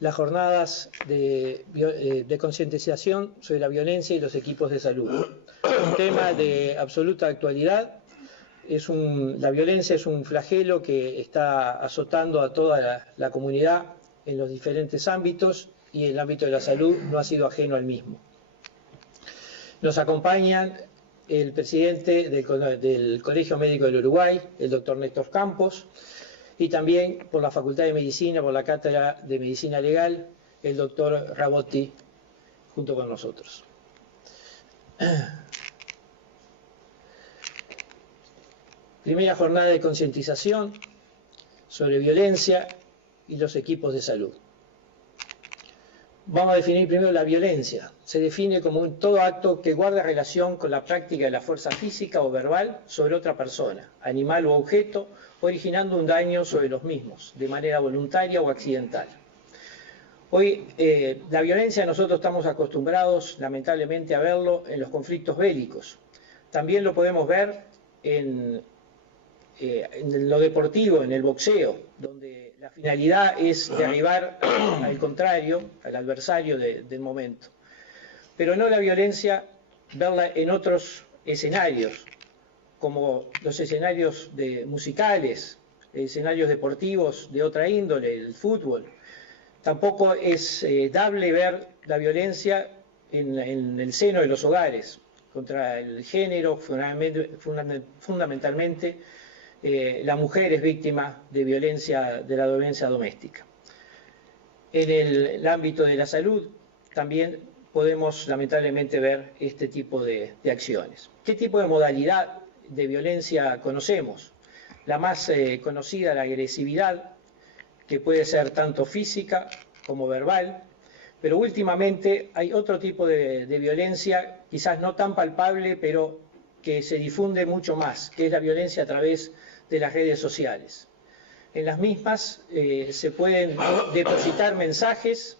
las jornadas de concientización sobre la violencia y los equipos de salud. Un tema de absoluta actualidad. La violencia es un flagelo que está azotando a toda la comunidad en los diferentes ámbitos y el ámbito de la salud no ha sido ajeno al mismo. Nos acompañan el presidente del Colegio Médico del Uruguay, el doctor Néstor Campos, y también por la Facultad de Medicina, por la Cátedra de Medicina Legal, el doctor Rabotti, junto con nosotros. Primera jornada de concientización sobre violencia y los equipos de salud. Vamos a definir primero la violencia. Se define como todo acto que guarda relación con la práctica de la fuerza física o verbal sobre otra persona, animal o objeto, originando un daño sobre los mismos, de manera voluntaria o accidental. Hoy, la violencia nosotros estamos acostumbrados, lamentablemente, a verlo en los conflictos bélicos. También lo podemos ver en lo deportivo, en el boxeo, donde la finalidad es derribar al contrario, al adversario del momento. Pero no la violencia, verla en otros escenarios, como los escenarios musicales, escenarios deportivos de otra índole, el fútbol. Tampoco es dable ver la violencia en el seno de los hogares, contra el género, fundamentalmente. La mujer es víctima de la violencia doméstica. En el ámbito de la salud también podemos lamentablemente ver este tipo de acciones. ¿Qué tipo de modalidad de violencia conocemos? La más conocida, la agresividad, que puede ser tanto física como verbal, pero últimamente hay otro tipo de violencia, quizás no tan palpable, pero que se difunde mucho más, que es la violencia a través de las redes sociales. En las mismas se pueden depositar mensajes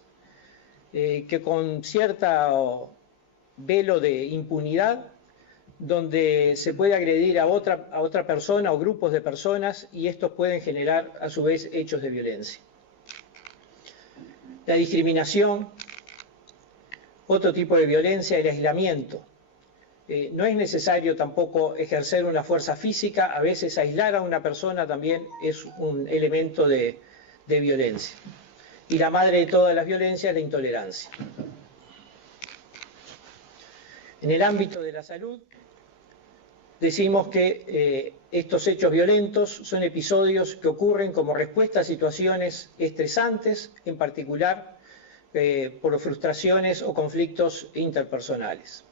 que con cierto velo de impunidad, donde se puede agredir a otra persona o grupos de personas y estos pueden generar a su vez hechos de violencia. La discriminación, otro tipo de violencia, el aislamiento. No es necesario tampoco ejercer una fuerza física, a veces aislar a una persona también es un elemento de violencia. Y la madre de todas las violencias es la intolerancia. En el ámbito de la salud, decimos que estos hechos violentos son episodios que ocurren como respuesta a situaciones estresantes, en particular por frustraciones o conflictos interpersonales.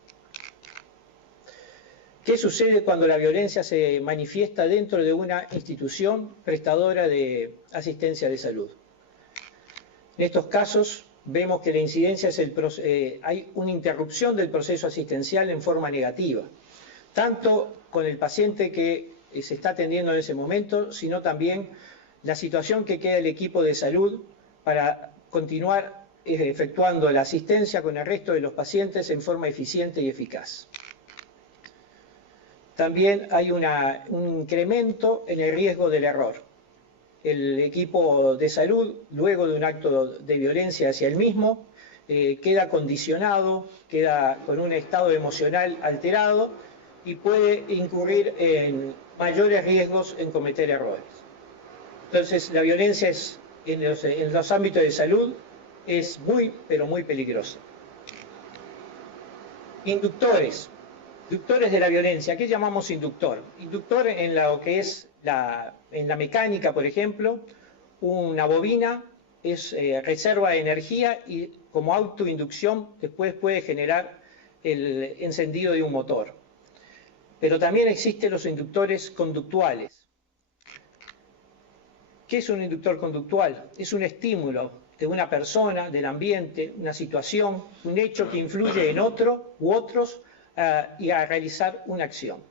¿Qué sucede cuando la violencia se manifiesta dentro de una institución prestadora de asistencia de salud? En estos casos vemos que la incidencia hay una interrupción del proceso asistencial en forma negativa, tanto con el paciente que se está atendiendo en ese momento, sino también la situación que queda el equipo de salud para continuar efectuando la asistencia con el resto de los pacientes en forma eficiente y eficaz. También hay un incremento en el riesgo del error. El equipo de salud, luego de un acto de violencia hacia el mismo, queda condicionado, queda con un estado emocional alterado y puede incurrir en mayores riesgos en cometer errores. Entonces, la violencia en los ámbitos de salud es muy, pero muy peligrosa. Inductores de la violencia. ¿Qué llamamos inductor? Inductor en lo que es en la mecánica, por ejemplo, una bobina es reserva de energía y como autoinducción después puede generar el encendido de un motor. Pero también existen los inductores conductuales. ¿Qué es un inductor conductual? Es un estímulo de una persona, del ambiente, una situación, un hecho que influye en otro u otros y a realizar una acción.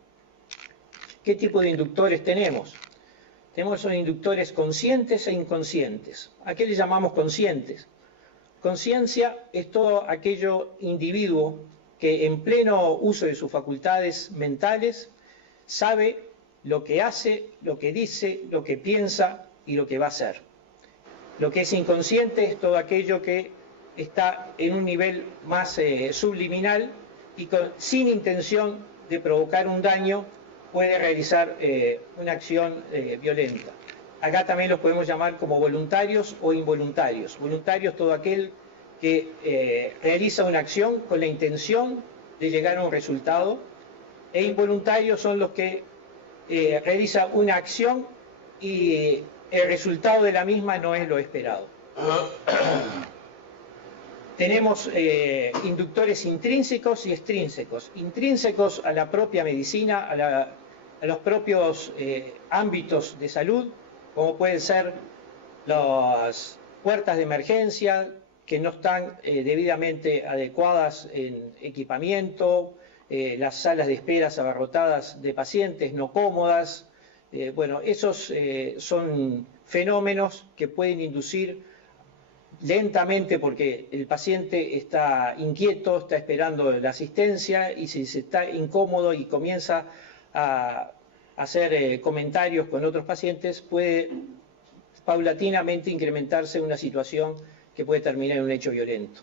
¿Qué tipo de inductores tenemos? Tenemos esos inductores conscientes e inconscientes. ¿A qué le llamamos conscientes? Conciencia es todo aquello individuo que en pleno uso de sus facultades mentales sabe lo que hace, lo que dice, lo que piensa y lo que va a hacer. Lo que es inconsciente es todo aquello que está en un nivel más subliminal y sin intención de provocar un daño puede realizar una acción violenta. Acá también los podemos llamar como voluntarios o involuntarios. Voluntarios todo aquel que realiza una acción con la intención de llegar a un resultado, e involuntarios son los que realizan una acción y el resultado de la misma no es lo esperado. Tenemos inductores intrínsecos y extrínsecos. Intrínsecos a la propia medicina, a los propios ámbitos de salud, como pueden ser las puertas de emergencia que no están debidamente adecuadas en equipamiento, las salas de esperas abarrotadas de pacientes no cómodas. Bueno, esos son fenómenos que pueden inducir lentamente, porque el paciente está inquieto, está esperando la asistencia, y si se está incómodo y comienza a hacer comentarios con otros pacientes, puede paulatinamente incrementarse una situación que puede terminar en un hecho violento.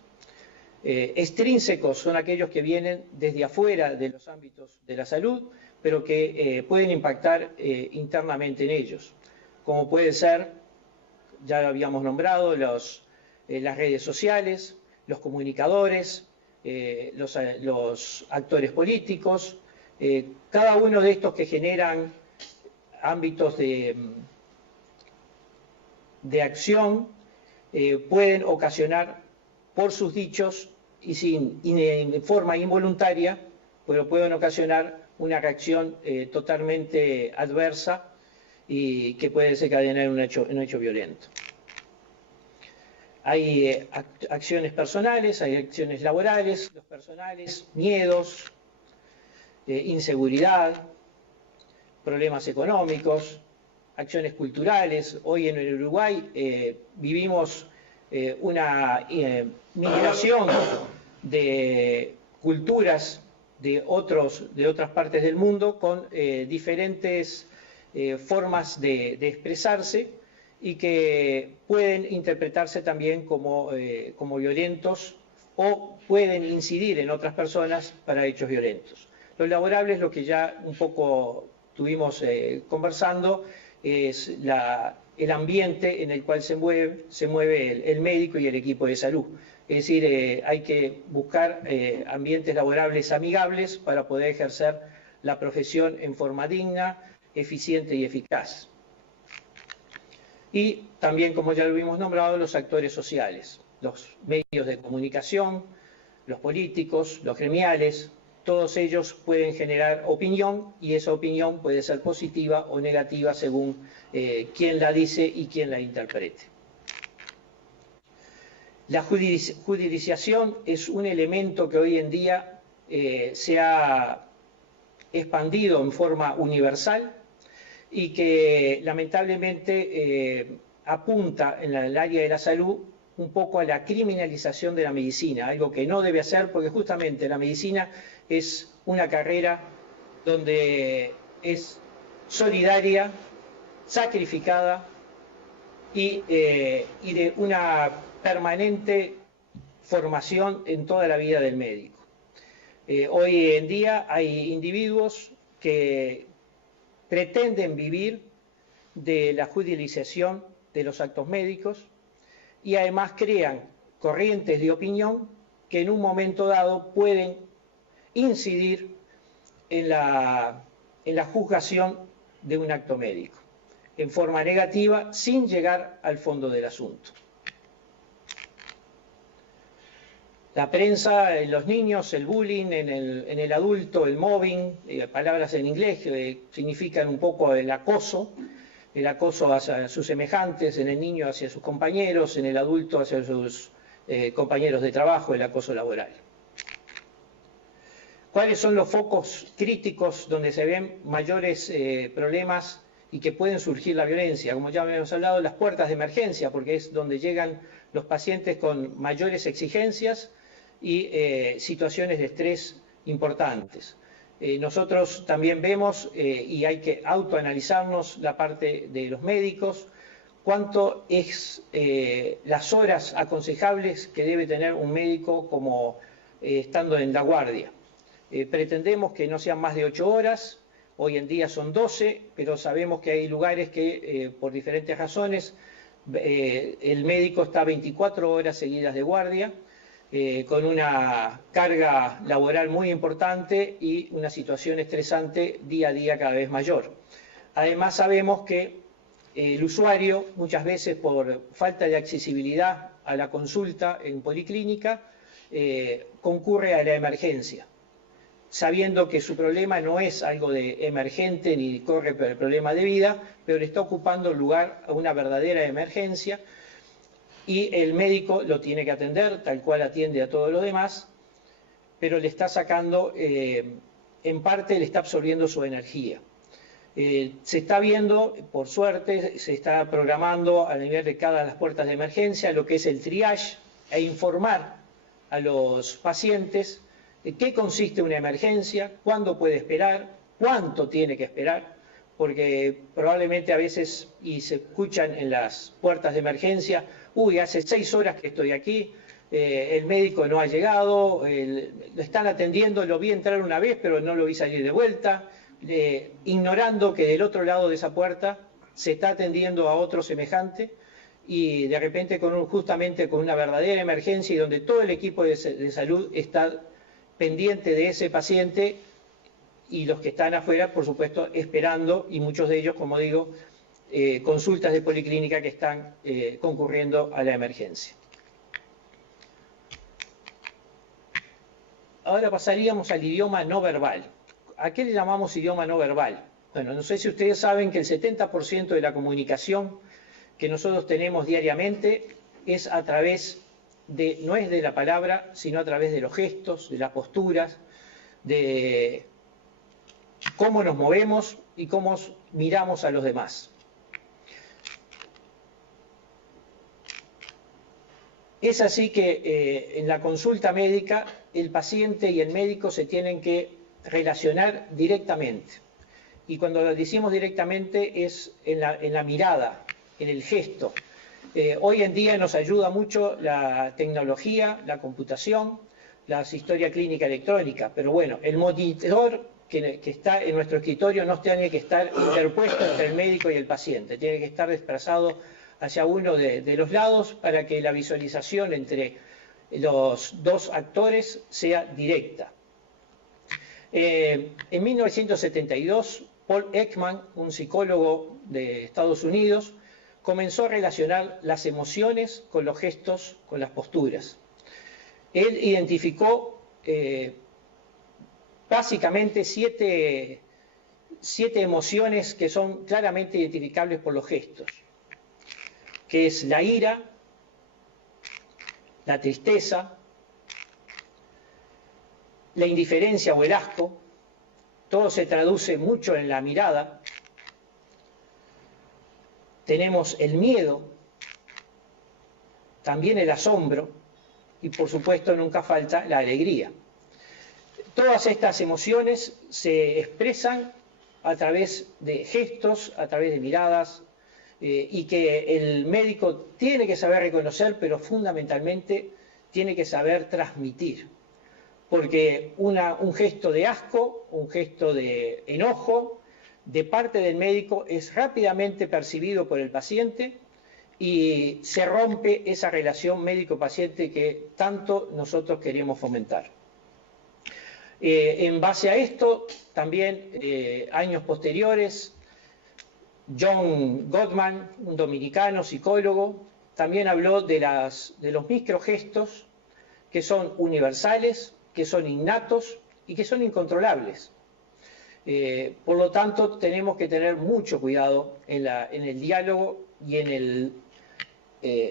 Extrínsecos son aquellos que vienen desde afuera de los ámbitos de la salud, pero que pueden impactar internamente en ellos, como puede ser, ya lo habíamos nombrado, las redes sociales, los comunicadores, los actores políticos, cada uno de estos que generan ámbitos de acción pueden ocasionar por sus dichos y de forma involuntaria, pero pueden ocasionar una reacción totalmente adversa y que puede desencadenar un hecho violento. Hay acciones personales, hay acciones laborales, los personales, miedos, inseguridad, problemas económicos, acciones culturales. Hoy en el Uruguay vivimos una migración de culturas de otras partes del mundo con diferentes formas de expresarse, y que pueden interpretarse también como violentos, o pueden incidir en otras personas para hechos violentos. Lo laborable es lo que ya un poco estuvimos conversando, es el ambiente en el cual se mueve el médico y el equipo de salud. Es decir, hay que buscar ambientes laborables amigables para poder ejercer la profesión en forma digna, eficiente y eficaz. Y también, como ya lo habíamos nombrado, los actores sociales, los medios de comunicación, los políticos, los gremiales, todos ellos pueden generar opinión, y esa opinión puede ser positiva o negativa según quién la dice y quién la interprete. La judicialización es un elemento que hoy en día se ha expandido en forma universal y que lamentablemente apunta en el área de la salud un poco a la criminalización de la medicina, algo que no debe hacer, porque justamente la medicina es una carrera donde es solidaria, sacrificada y de una permanente formación en toda la vida del médico. Hoy en día hay individuos que pretenden vivir de la judicialización de los actos médicos y además crean corrientes de opinión que en un momento dado pueden incidir en la juzgación de un acto médico en forma negativa, sin llegar al fondo del asunto. La prensa, los niños, el bullying, en el adulto, el mobbing, palabras en inglés que significan un poco el acoso hacia sus semejantes, en el niño hacia sus compañeros, en el adulto hacia sus compañeros de trabajo, el acoso laboral. ¿Cuáles son los focos críticos donde se ven mayores problemas y que pueden surgir la violencia? Como ya habíamos hablado, las puertas de emergencia, porque es donde llegan los pacientes con mayores exigencias y situaciones de estrés importantes. Nosotros también vemos, y hay que autoanalizarnos la parte de los médicos, cuánto es las horas aconsejables que debe tener un médico como estando en la guardia. Pretendemos que no sean más de 8 horas, hoy en día son 12, pero sabemos que hay lugares que por diferentes razones el médico está 24 horas seguidas de guardia, con una carga laboral muy importante y una situación estresante día a día cada vez mayor. Además sabemos que el usuario muchas veces por falta de accesibilidad a la consulta en policlínica concurre a la emergencia, sabiendo que su problema no es algo de emergente ni corre por el problema de vida, pero le está ocupando lugar a una verdadera emergencia y el médico lo tiene que atender, tal cual atiende a todo lo demás, pero le está sacando, en parte le está absorbiendo su energía. Se está viendo, por suerte, se está programando a nivel de cada las puertas de emergencia lo que es el triage e informar a los pacientes de qué consiste una emergencia, cuándo puede esperar, cuánto tiene que esperar, porque probablemente a veces, y se escuchan en las puertas de emergencia, uy, hace 6 horas que estoy aquí, el médico no ha llegado, lo están atendiendo, lo vi entrar una vez, pero no lo vi salir de vuelta, ignorando que del otro lado de esa puerta se está atendiendo a otro semejante, y de repente justamente con una verdadera emergencia y donde todo el equipo de salud está pendiente de ese paciente y los que están afuera, por supuesto, esperando, y muchos de ellos, como digo, consultas de policlínica que están concurriendo a la emergencia. Ahora pasaríamos al idioma no verbal. ¿A qué le llamamos idioma no verbal? Bueno, no sé si ustedes saben que el 70% de la comunicación que nosotros tenemos diariamente es a través de, no es de la palabra, sino a través de los gestos, de las posturas, de cómo nos movemos y cómo miramos a los demás. Es así que en la consulta médica el paciente y el médico se tienen que relacionar directamente. Y cuando lo decimos directamente es en la mirada, en el gesto. Hoy en día nos ayuda mucho la tecnología, la computación, la historia clínica electrónica, pero bueno, el monitor que está en nuestro escritorio no tiene que estar interpuesto entre el médico y el paciente, tiene que estar desplazado hacia uno de los lados para que la visualización entre los dos actores sea directa. En 1972, Paul Ekman, un psicólogo de Estados Unidos, comenzó a relacionar las emociones con los gestos, con las posturas. Él identificó básicamente siete emociones que son claramente identificables por los gestos, que es la ira, la tristeza, la indiferencia o el asco. Todo se traduce mucho en la mirada. Tenemos el miedo, también el asombro y por supuesto nunca falta la alegría. Todas estas emociones se expresan a través de gestos, a través de miradas, y que el médico tiene que saber reconocer, pero fundamentalmente tiene que saber transmitir. Porque un gesto de asco, un gesto de enojo, de parte del médico es rápidamente percibido por el paciente y se rompe esa relación médico-paciente que tanto nosotros queremos fomentar. En base a esto, también años posteriores, John Gottman, un dominicano psicólogo, también habló de los microgestos que son universales, que son innatos y que son incontrolables. Por lo tanto, tenemos que tener mucho cuidado en el diálogo y en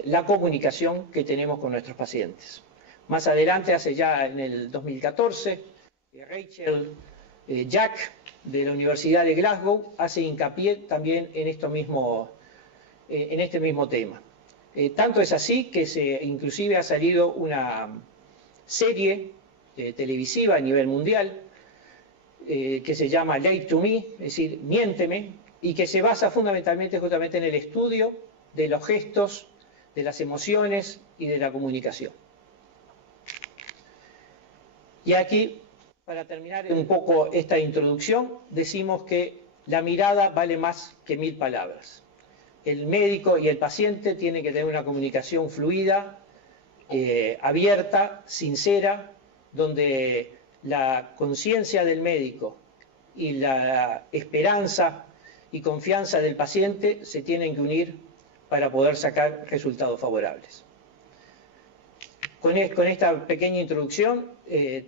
la comunicación que tenemos con nuestros pacientes. Más adelante, hace ya en el 2014, Rachel Jack, de la Universidad de Glasgow, hace hincapié también en este mismo tema. Tanto es así que inclusive ha salido una serie televisiva a nivel mundial que se llama Lie to Me, es decir, miénteme, y que se basa fundamentalmente justamente en el estudio de los gestos, de las emociones y de la comunicación. Y aquí, para terminar un poco esta introducción, decimos que la mirada vale más que 1000 palabras. El médico y el paciente tienen que tener una comunicación fluida, abierta, sincera, donde la conciencia del médico y la esperanza y confianza del paciente se tienen que unir para poder sacar resultados favorables. Con esta pequeña introducción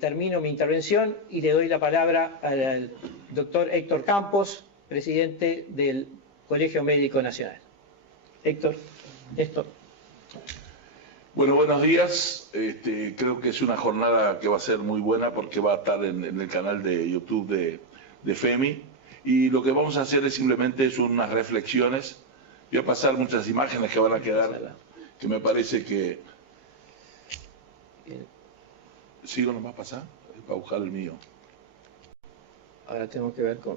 termino mi intervención y le doy la palabra al doctor Héctor Campos, presidente del Colegio Médico Nacional. Héctor, Néstor. Bueno, buenos días. Creo que es una jornada que va a ser muy buena porque va a estar en el canal de YouTube de FEMI. Y lo que vamos a hacer es simplemente unas reflexiones. Voy a pasar muchas imágenes que van a quedar, que me parece que... ¿Sigo nomás pasar? Para buscar el mío. Ahora tengo que ver con...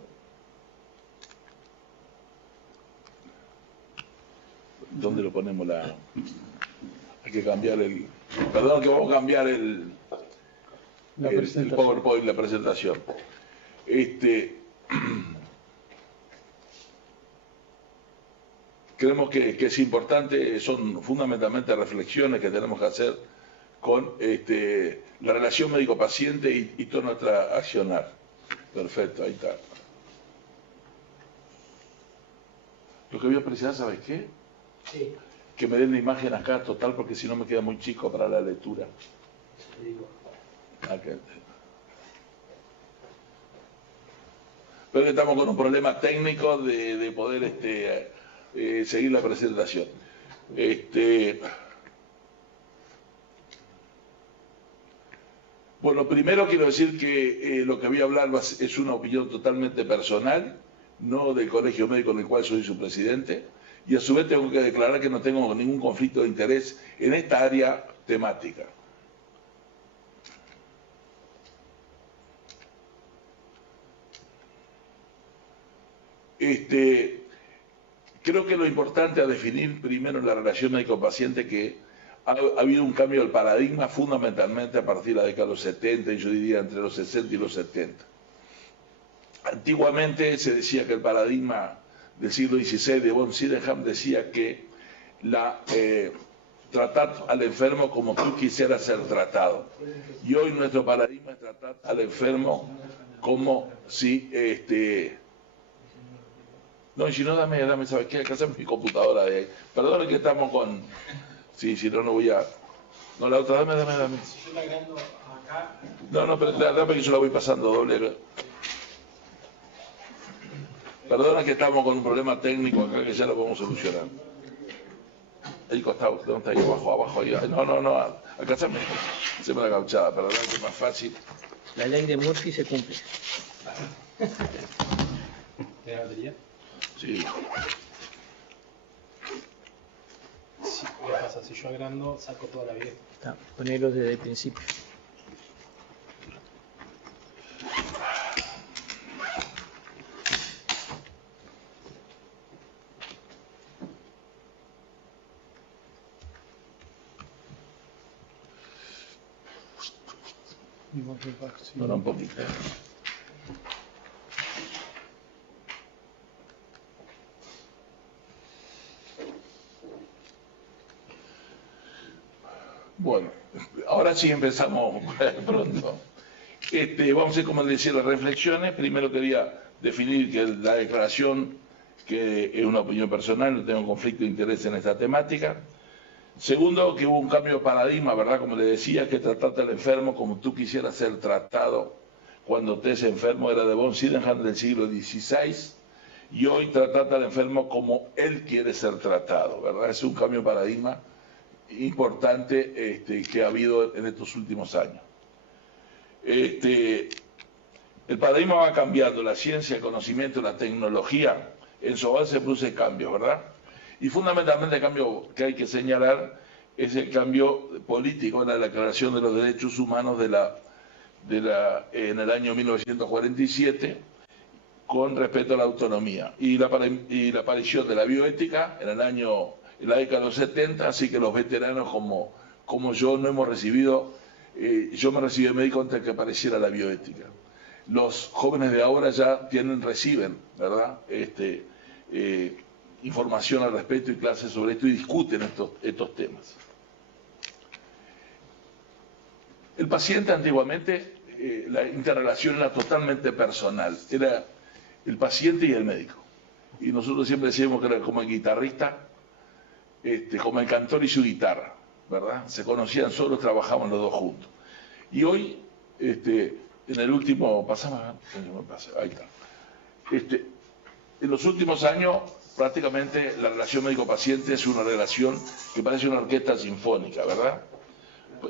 ¿Dónde lo ponemos Hay que cambiar el... Perdón, que vamos a cambiar el PowerPoint, la presentación. Creemos que es importante, son fundamentalmente reflexiones que tenemos que hacer con la relación médico-paciente y todo nuestro accionar. Perfecto, ahí está. Lo que voy a apreciar, ¿sabes qué? Sí. Que me den la imagen acá total, porque si no me queda muy chico para la lectura. Okay. Pero estamos con un problema técnico de poder seguir la presentación. Bueno, primero quiero decir que lo que voy a hablar es una opinión totalmente personal, no del Colegio Médico en el cual soy su presidente, y a su vez tengo que declarar que no tengo ningún conflicto de interés en esta área temática. Creo que lo importante a definir primero en la relación médico-paciente que ha habido un cambio del paradigma fundamentalmente a partir de la década de los 70 y yo diría entre los 60 y los 70. Antiguamente se decía que el paradigma del siglo XVI de von Sydenham decía que tratar al enfermo como tú quisieras ser tratado. Y hoy nuestro paradigma es tratar al enfermo como si... No, si no, dame, ¿sabes qué? Acá está mi computadora de ahí. Perdón que estamos con... Sí, si no, no voy a... No, la otra, dame. Si yo la agrando acá... No, pero dame que yo la voy pasando doble. Perdona que estamos con un problema técnico acá que ya lo vamos a solucionar. Ahí costado, ¿dónde está ahí? Abajo, ahí. No, acá se me la gauchada, perdón que es más fácil. La ley de Murphy se cumple. ¿Tiene batería? Sí. ¿Qué pasa? Si yo agrando, saco toda la vida. Ponelo desde el principio. No, un poquito. Bueno, ahora sí empezamos pronto. Vamos a hacer, como les decía, las reflexiones. Primero quería definir que la declaración, que es una opinión personal, no tengo conflicto de interés en esta temática. Segundo, que hubo un cambio de paradigma, ¿verdad? Como le decía, que tratarte al enfermo como tú quisieras ser tratado cuando estés enfermo, era de von Sydenham del siglo XVI, y hoy tratarte al enfermo como él quiere ser tratado, ¿verdad? Es un cambio de paradigma importante que ha habido en estos últimos años. El paradigma va cambiando, la ciencia, el conocimiento, la tecnología, en su base produce cambios, ¿verdad? Y fundamentalmente el cambio que hay que señalar es el cambio político en la Declaración de los Derechos Humanos en el año 1947 con respecto a la autonomía y la aparición de la bioética en en la década de los 70, así que los veteranos como yo no hemos recibido, yo me recibí de médico antes de que apareciera la bioética. Los jóvenes de ahora ya reciben, ¿verdad? Información al respecto y clases sobre esto y discuten estos temas. El paciente antiguamente, la interrelación era totalmente personal, era el paciente y el médico. Y nosotros siempre decíamos que era como el guitarrista, como el cantor y su guitarra, ¿verdad? Se conocían solos, trabajaban los dos juntos. Y hoy, en el último, ahí está. En los últimos años, prácticamente la relación médico-paciente es una relación que parece una orquesta sinfónica, ¿verdad?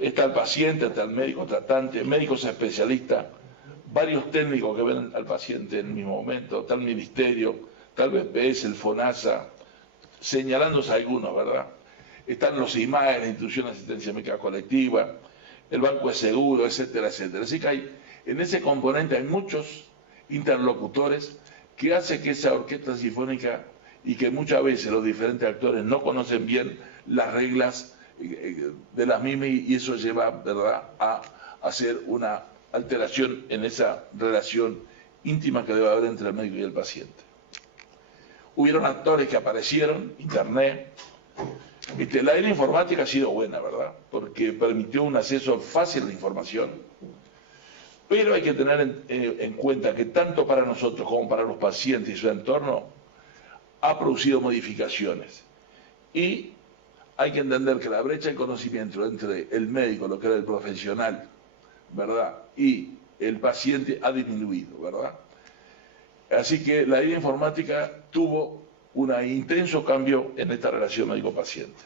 Está el paciente, está el médico tratante, médicos especialistas, varios técnicos que ven al paciente en el mismo momento, está el ministerio, está el BPS, el FONASA, señalándose algunos, ¿verdad? Están los IMAE, la Institución de Asistencia Médica Colectiva, el Banco de Seguro, etcétera, etcétera. Así que en ese componente hay muchos interlocutores que hace que esa orquesta sinfónica y que muchas veces los diferentes actores no conocen bien las reglas de las mismas y eso lleva, ¿verdad?, a hacer una alteración en esa relación íntima que debe haber entre el médico y el paciente. Hubieron actores que aparecieron, internet, la era informática ha sido buena, ¿verdad?, porque permitió un acceso fácil a la información, pero hay que tener en cuenta que tanto para nosotros como para los pacientes y su entorno ha producido modificaciones y hay que entender que la brecha de conocimiento entre el médico, lo que era el profesional, ¿verdad?, y el paciente ha disminuido, ¿verdad? Así que la era informática tuvo un intenso cambio en esta relación médico-paciente.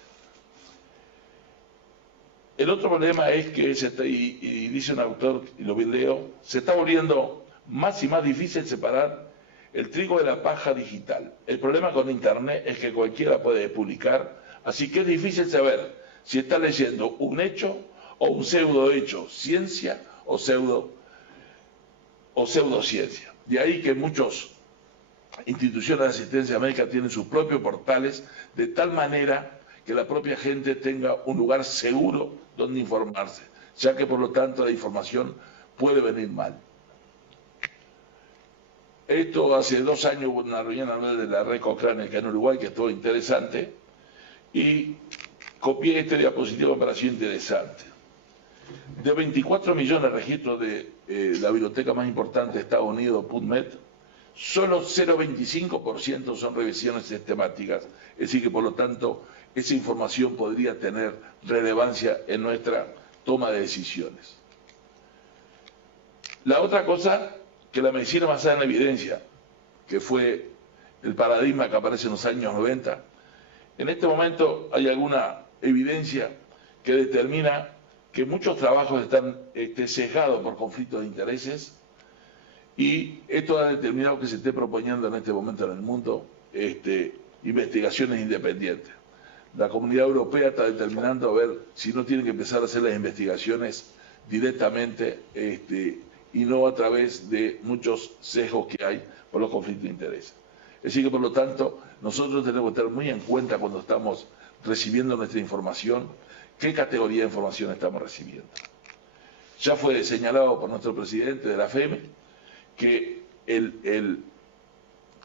El otro problema es que, y dice un autor, y lo leo, se está volviendo más y más difícil separar el trigo de la paja digital. El problema con Internet es que cualquiera puede publicar, así que es difícil saber si está leyendo un hecho o un pseudohecho, ciencia o pseudociencia. De ahí que muchas instituciones de asistencia médica tienen sus propios portales, de tal manera que la propia gente tenga un lugar seguro donde informarse, ya que por lo tanto la información puede venir mal. Esto hace 2 años hubo una reunión anual de la red Cochrane acá en Uruguay que estuvo interesante y copié este diapositivo para pareció interesante. De 24 millones de registros de la biblioteca más importante de Estados Unidos, PubMed, solo 0,25% son revisiones sistemáticas, es decir que por lo tanto esa información podría tener relevancia en nuestra toma de decisiones. La otra cosa, que la medicina basada en la evidencia, que fue el paradigma que aparece en los años 90, en este momento hay alguna evidencia que determina que muchos trabajos están sesgados por conflictos de intereses y esto ha determinado que se esté proponiendo en este momento en el mundo investigaciones independientes. La Comunidad Europea está determinando a ver si no tienen que empezar a hacer las investigaciones directamente y no a través de muchos sesgos que hay por los conflictos de interés. Es decir que, por lo tanto, nosotros tenemos que tener muy en cuenta cuando estamos recibiendo nuestra información, qué categoría de información estamos recibiendo. Ya fue señalado por nuestro presidente de la FEME que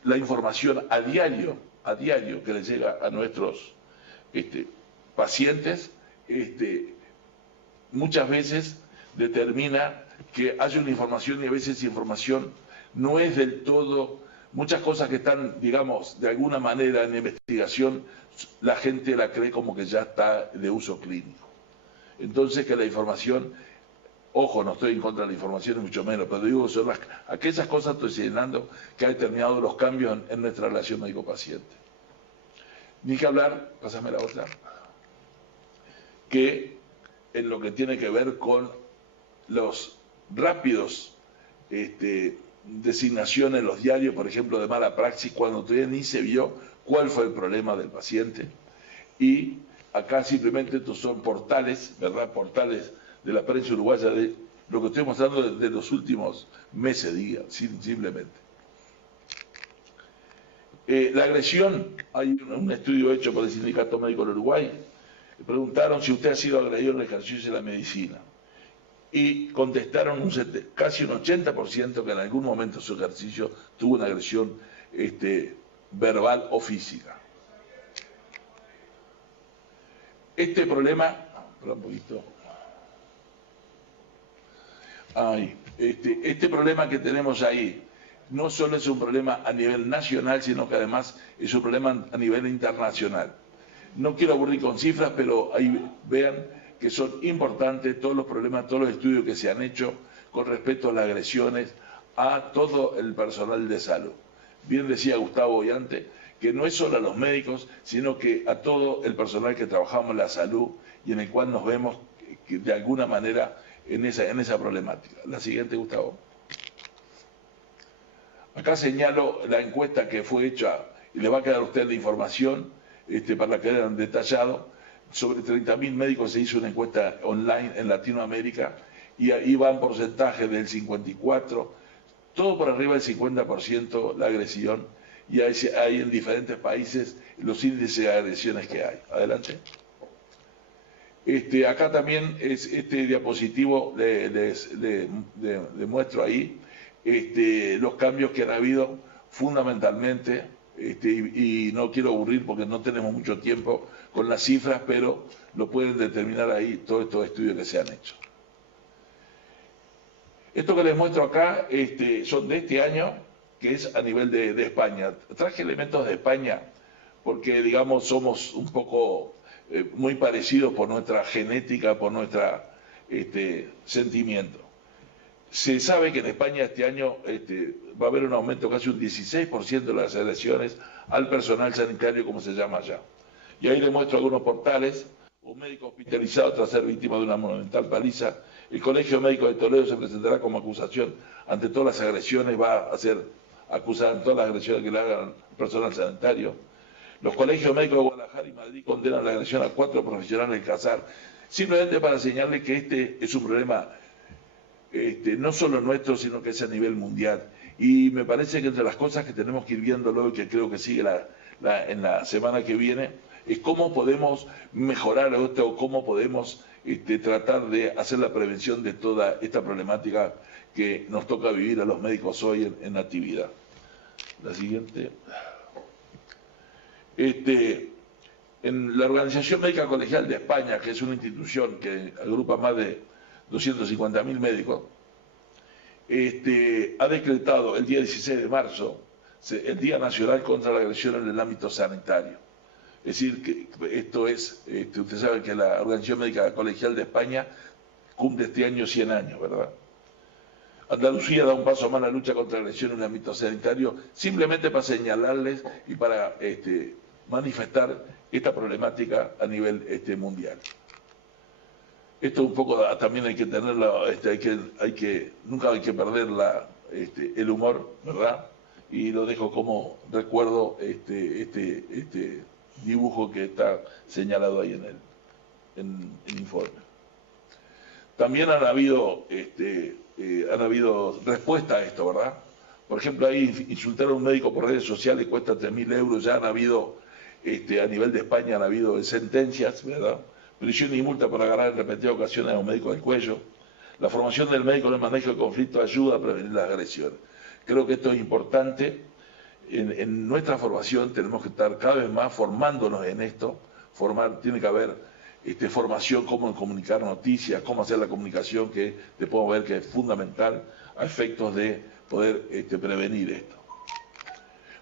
la información a diario que le llega a nuestros pacientes, muchas veces determina que hay una información y a veces esa información no es del todo, muchas cosas que están, digamos, de alguna manera en investigación, la gente la cree como que ya está de uso clínico. Entonces que la información, ojo, no estoy en contra de la información, ni mucho menos, pero digo, son aquellas cosas estoy señalando que ha determinado los cambios en nuestra relación médico-paciente. Ni que hablar, pásame la otra, que en lo que tiene que ver con los rápidos designaciones en los diarios, por ejemplo, de mala praxis, cuando todavía ni se vio cuál fue el problema del paciente. Y acá simplemente estos son portales, ¿verdad? Portales de la prensa uruguaya de lo que estoy mostrando de los últimos meses, días, simplemente. La agresión, hay un estudio hecho por el Sindicato Médico del Uruguay, preguntaron si usted ha sido agredido en el ejercicio de la medicina. Y contestaron casi un 80% que en algún momento de su ejercicio tuvo una agresión verbal o física. Este problema, perdón un poquito. Este problema que tenemos ahí no solo es un problema a nivel nacional, sino que además es un problema a nivel internacional. No quiero aburrir con cifras, pero ahí vean que son importantes todos los problemas, todos los estudios que se han hecho con respecto a las agresiones a todo el personal de salud. Bien decía Gustavo hoy antes, que no es solo a los médicos, sino que a todo el personal que trabajamos en la salud y en el cual nos vemos que de alguna manera en esa problemática. La siguiente, Gustavo. Acá señalo la encuesta que fue hecha, y le va a quedar a usted la información para que vean detallado. Sobre 30.000 médicos se hizo una encuesta online en Latinoamérica y ahí van porcentajes del 54, todo por arriba del 50% la agresión, y hay en diferentes países los índices de agresiones que hay. Adelante. Acá también este diapositivo le muestro ahí los cambios que han habido fundamentalmente, y no quiero aburrir porque no tenemos mucho tiempo con las cifras, pero lo pueden determinar ahí todos estos estudios que se han hecho. Esto que les muestro acá son de este año, que es a nivel de España. Traje elementos de España porque, digamos, somos un poco muy parecidos por nuestra genética, por nuestro sentimiento. Se sabe que en España este año va a haber un aumento casi un 16% de las agresiones al personal sanitario, como se llama allá. Y ahí les muestro algunos portales. Un médico hospitalizado tras ser víctima de una monumental paliza. El Colegio Médico de Toledo se presentará como acusación ante todas las agresiones, va a ser acusado en todas las agresiones que le hagan al personal sanitario. Los colegios médicos de Guadalajara y Madrid condenan la agresión a 4 profesionales del CASAR, simplemente para señalarles que este es un problema no solo nuestro, sino que es a nivel mundial. Y me parece que entre las cosas que tenemos que ir viendo luego, y que creo que sigue en la semana que viene, es cómo podemos mejorar esto, o cómo podemos tratar de hacer la prevención de toda esta problemática que nos toca vivir a los médicos hoy en la actividad. La siguiente. En la Organización Médica Colegial de España, que es una institución que agrupa más de 250.000 médicos, ha decretado el día 16 de marzo el Día Nacional contra la Agresión en el ámbito sanitario. Es decir, que esto es, usted sabe que la Organización Médica Colegial de España cumple este año 100 años, ¿verdad? Andalucía da un paso más en la lucha contra la agresión en el ámbito sanitario, simplemente para señalarles y para manifestar esta problemática a nivel mundial. Esto un poco también hay que tenerlo, nunca hay que perder el humor, ¿verdad? Y lo dejo como recuerdo este dibujo que está señalado ahí en el informe. También han habido respuesta a esto, ¿verdad? Por ejemplo, ahí insultar a un médico por redes sociales cuesta 3.000 euros, ya han habido, a nivel de España han habido sentencias, ¿verdad? Prisión y multa por agarrar en repetidas ocasiones a un médico del cuello. La formación del médico en el manejo del conflicto ayuda a prevenir las agresiones. Creo que esto es importante. En nuestra formación tenemos que estar cada vez más formándonos en esto. Tiene que haber formación, cómo comunicar noticias, cómo hacer la comunicación, que te puedo ver que es fundamental a efectos de poder prevenir esto.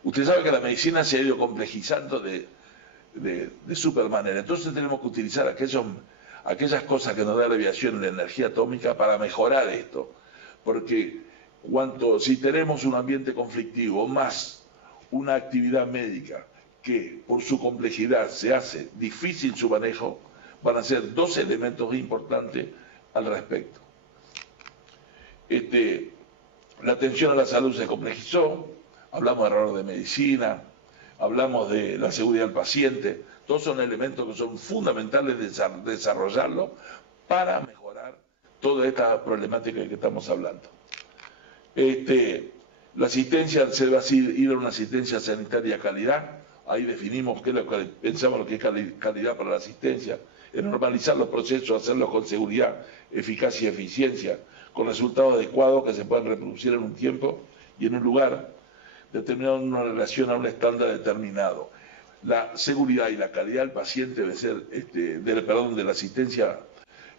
Usted sabe que la medicina se ha ido complejizando de supermanera. Entonces tenemos que utilizar aquellas cosas que nos da la aviación y la energía atómica para mejorar esto. Porque si tenemos un ambiente conflictivo más una actividad médica que por su complejidad se hace difícil su manejo, van a ser dos elementos importantes al respecto. La atención a la salud se complejizó, hablamos de error de medicina, hablamos de la seguridad del paciente, todos son elementos que son fundamentales de desarrollarlo para mejorar toda esta problemática que estamos hablando. La asistencia se va a ir a una asistencia sanitaria de calidad. Ahí definimos qué es lo que pensamos lo que es calidad para la asistencia, en normalizar los procesos, hacerlos con seguridad, eficacia y eficiencia, con resultados adecuados que se puedan reproducir en un tiempo y en un lugar determinado en una relación a un estándar determinado. La seguridad y la calidad del paciente debe ser, de la asistencia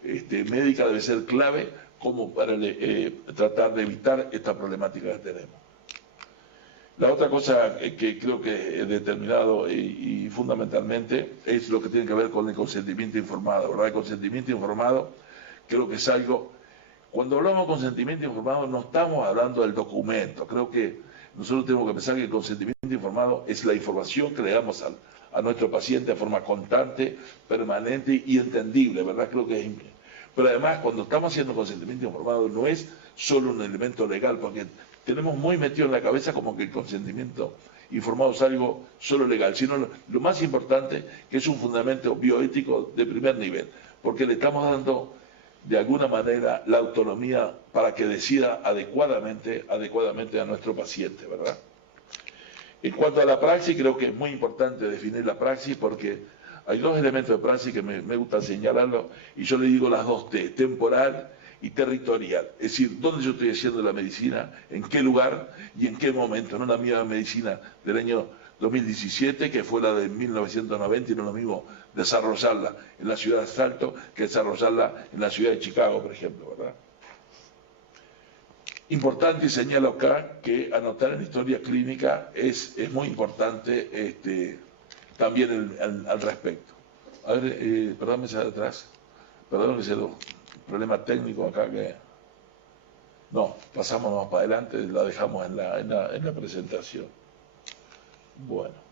médica debe ser clave como para tratar de evitar esta problemática que tenemos. La otra cosa que creo que es determinado y fundamentalmente es lo que tiene que ver con el consentimiento informado, ¿verdad? El consentimiento informado creo que es algo, cuando hablamos de consentimiento informado no estamos hablando del documento, creo que nosotros tenemos que pensar que el consentimiento informado es la información que le damos a nuestro paciente de forma constante, permanente y entendible, ¿verdad? Creo que es importante. Pero además, cuando estamos haciendo consentimiento informado, no es solo un elemento legal, porque tenemos muy metido en la cabeza como que el consentimiento informado es algo solo legal, sino lo más importante que es un fundamento bioético de primer nivel, porque le estamos dando de alguna manera la autonomía para que decida adecuadamente a nuestro paciente, ¿verdad? En cuanto a la praxis, creo que es muy importante definir la praxis porque hay dos elementos de praxis que me gusta señalarlo y yo le digo las dos T, temporal y territorial. Es decir, dónde yo estoy haciendo la medicina, en qué lugar y en qué momento. No la misma medicina del año 2017, que fue la de 1990, y no es lo mismo desarrollarla en la ciudad de Salto que desarrollarla en la ciudad de Chicago, por ejemplo, ¿verdad? Importante, y señalo acá, que anotar en la historia clínica es muy importante también al respecto. A ver, perdón, me sale atrás. Perdón que se lo... problema técnico acá que... No, pasamos más para adelante, la dejamos en la presentación. Bueno.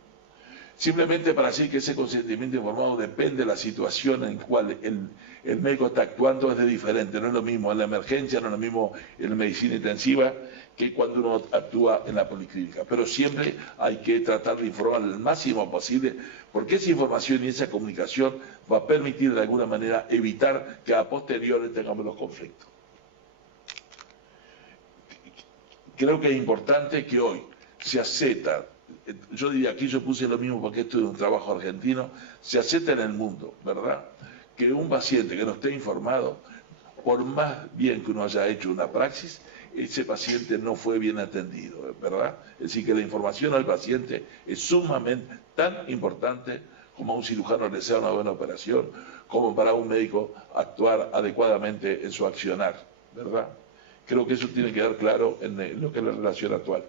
Simplemente para decir que ese consentimiento informado depende de la situación en la cual el médico está actuando, es de diferente. No es lo mismo en la emergencia, no es lo mismo en la medicina intensiva que cuando uno actúa en la policlínica. Pero siempre hay que tratar de informar al máximo posible, porque esa información y esa comunicación va a permitir de alguna manera evitar que a posteriori tengamos los conflictos. Creo que es importante que hoy se acepta, yo diría, aquí yo puse lo mismo porque esto es un trabajo argentino, se acepta en el mundo, ¿verdad? Que un paciente que no esté informado, por más bien que uno haya hecho una praxis, ese paciente no fue bien atendido, ¿verdad? Es decir, que la información al paciente es sumamente tan importante como a un cirujano le sea una buena operación, como para un médico actuar adecuadamente en su accionar, ¿verdad? Creo que eso tiene que quedar claro en lo que es la relación actual.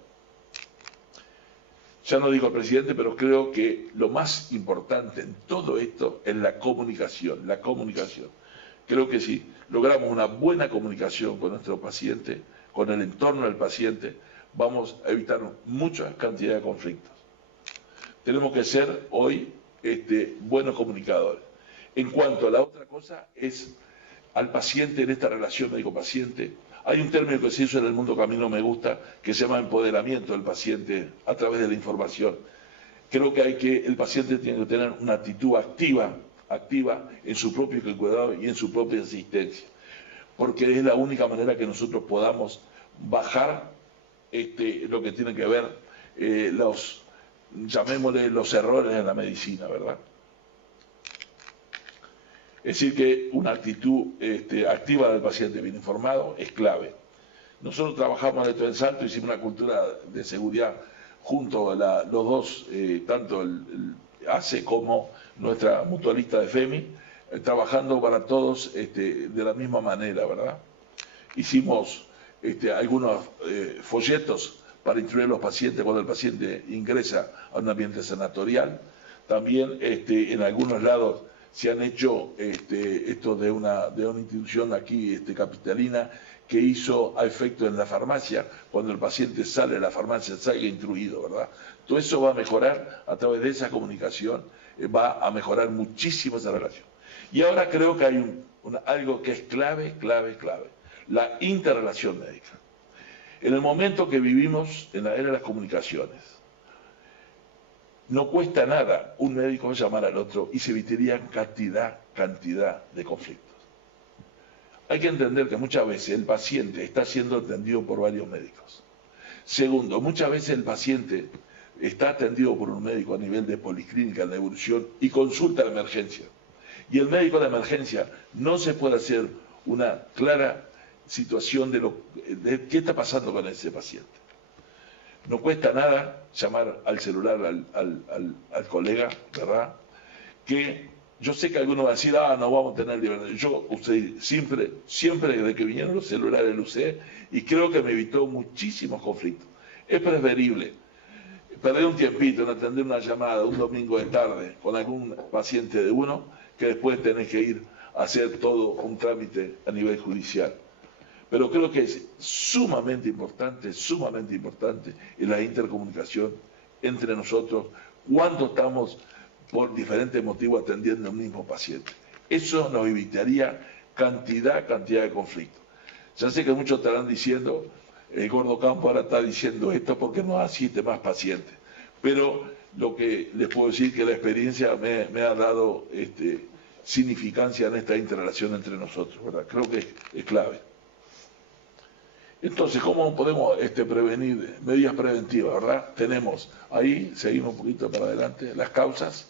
Ya no digo al presidente, pero creo que lo más importante en todo esto es la comunicación, la comunicación. Creo que si logramos una buena comunicación con nuestro paciente, con el entorno del paciente, vamos a evitar mucha cantidad de conflictos. Tenemos que ser hoy buenos comunicadores. En cuanto a la otra cosa, es al paciente en esta relación médico-paciente. Hay un término que se hizo en el mundo que a mí no me gusta, que se llama empoderamiento del paciente a través de la información. Creo que el paciente tiene que tener una actitud activa en su propio cuidado y en su propia asistencia, porque es la única manera que nosotros podamos bajar lo que tiene que ver llamémosle los errores en la medicina, ¿verdad? Es decir, que una actitud activa del paciente bien informado es clave. Nosotros trabajamos en esto en Salto, hicimos una cultura de seguridad junto a los dos, tanto el ACE como nuestra mutualista de FEMI, trabajando para todos de la misma manera, ¿verdad? Hicimos algunos folletos para instruir a los pacientes cuando el paciente ingresa a un ambiente sanatorial. También en algunos lados se han hecho esto de una institución aquí capitalina que hizo a efecto en la farmacia, cuando el paciente sale de la farmacia salga instruido, ¿verdad? Todo eso va a mejorar a través de esa comunicación, va a mejorar muchísimo esa relación. Y ahora creo que hay algo que es clave, la interrelación médica. En el momento que vivimos en la era de las comunicaciones, no cuesta nada un médico llamar al otro y se evitarían cantidad de conflictos. Hay que entender que muchas veces el paciente está siendo atendido por varios médicos. Segundo, muchas veces el paciente está atendido por un médico a nivel de policlínica, de evolución, y consulta de emergencia. Y el médico de emergencia no se puede hacer una clara situación de qué está pasando con ese paciente. No cuesta nada llamar al celular al colega, ¿verdad? Que yo sé que algunos van a decir, no vamos a tener libertad. Yo usé siempre desde que vinieron los celulares lo usé y creo que me evitó muchísimos conflictos. Es preferible perder un tiempito en atender una llamada un domingo de tarde con algún paciente de uno que después tenés que ir a hacer todo un trámite a nivel judicial. Pero creo que es sumamente importante la intercomunicación entre nosotros cuando estamos por diferentes motivos atendiendo a un mismo paciente. Eso nos evitaría cantidad de conflictos. Ya sé que muchos estarán diciendo, el Gordo Campo ahora está diciendo esto porque no asiste más pacientes. Pero lo que les puedo decir es que la experiencia me ha dado significancia en esta interrelación entre nosotros, ¿verdad? Creo que es clave. Entonces, ¿cómo podemos prevenir? Medidas preventivas, ¿verdad? Tenemos ahí, seguimos un poquito para adelante, las causas.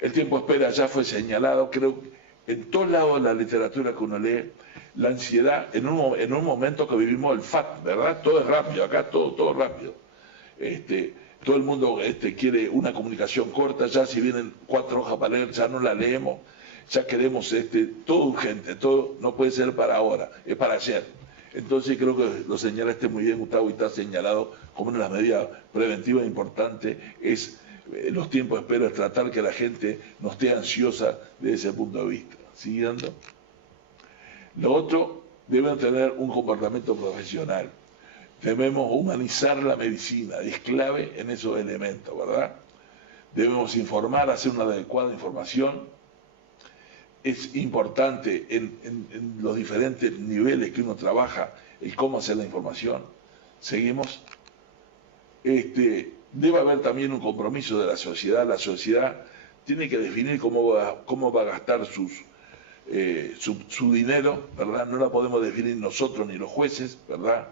El tiempo de espera ya fue señalado, creo que en todos lados de la literatura que uno lee, la ansiedad, en un momento que vivimos el FAT, ¿verdad? Todo es rápido, acá todo rápido. Todo el mundo quiere una comunicación corta, ya si vienen 4 hojas para leer, ya no la leemos, ya queremos todo urgente, todo no puede ser para ahora, es para ayer. Entonces creo que lo señalaste muy bien, Gustavo, y está señalado como una de las medidas preventivas importantes, es los tiempos de espera, es tratar que la gente no esté ansiosa desde ese punto de vista. Siguiendo. Lo otro, deben tener un comportamiento profesional. Debemos humanizar la medicina, es clave en esos elementos, ¿verdad? Debemos informar, hacer una adecuada información. Es importante en los diferentes niveles que uno trabaja, el cómo hacer la información. Seguimos. Debe haber también un compromiso de la sociedad. La sociedad tiene que definir cómo va a gastar su dinero, ¿verdad? No la podemos definir nosotros ni los jueces, ¿verdad?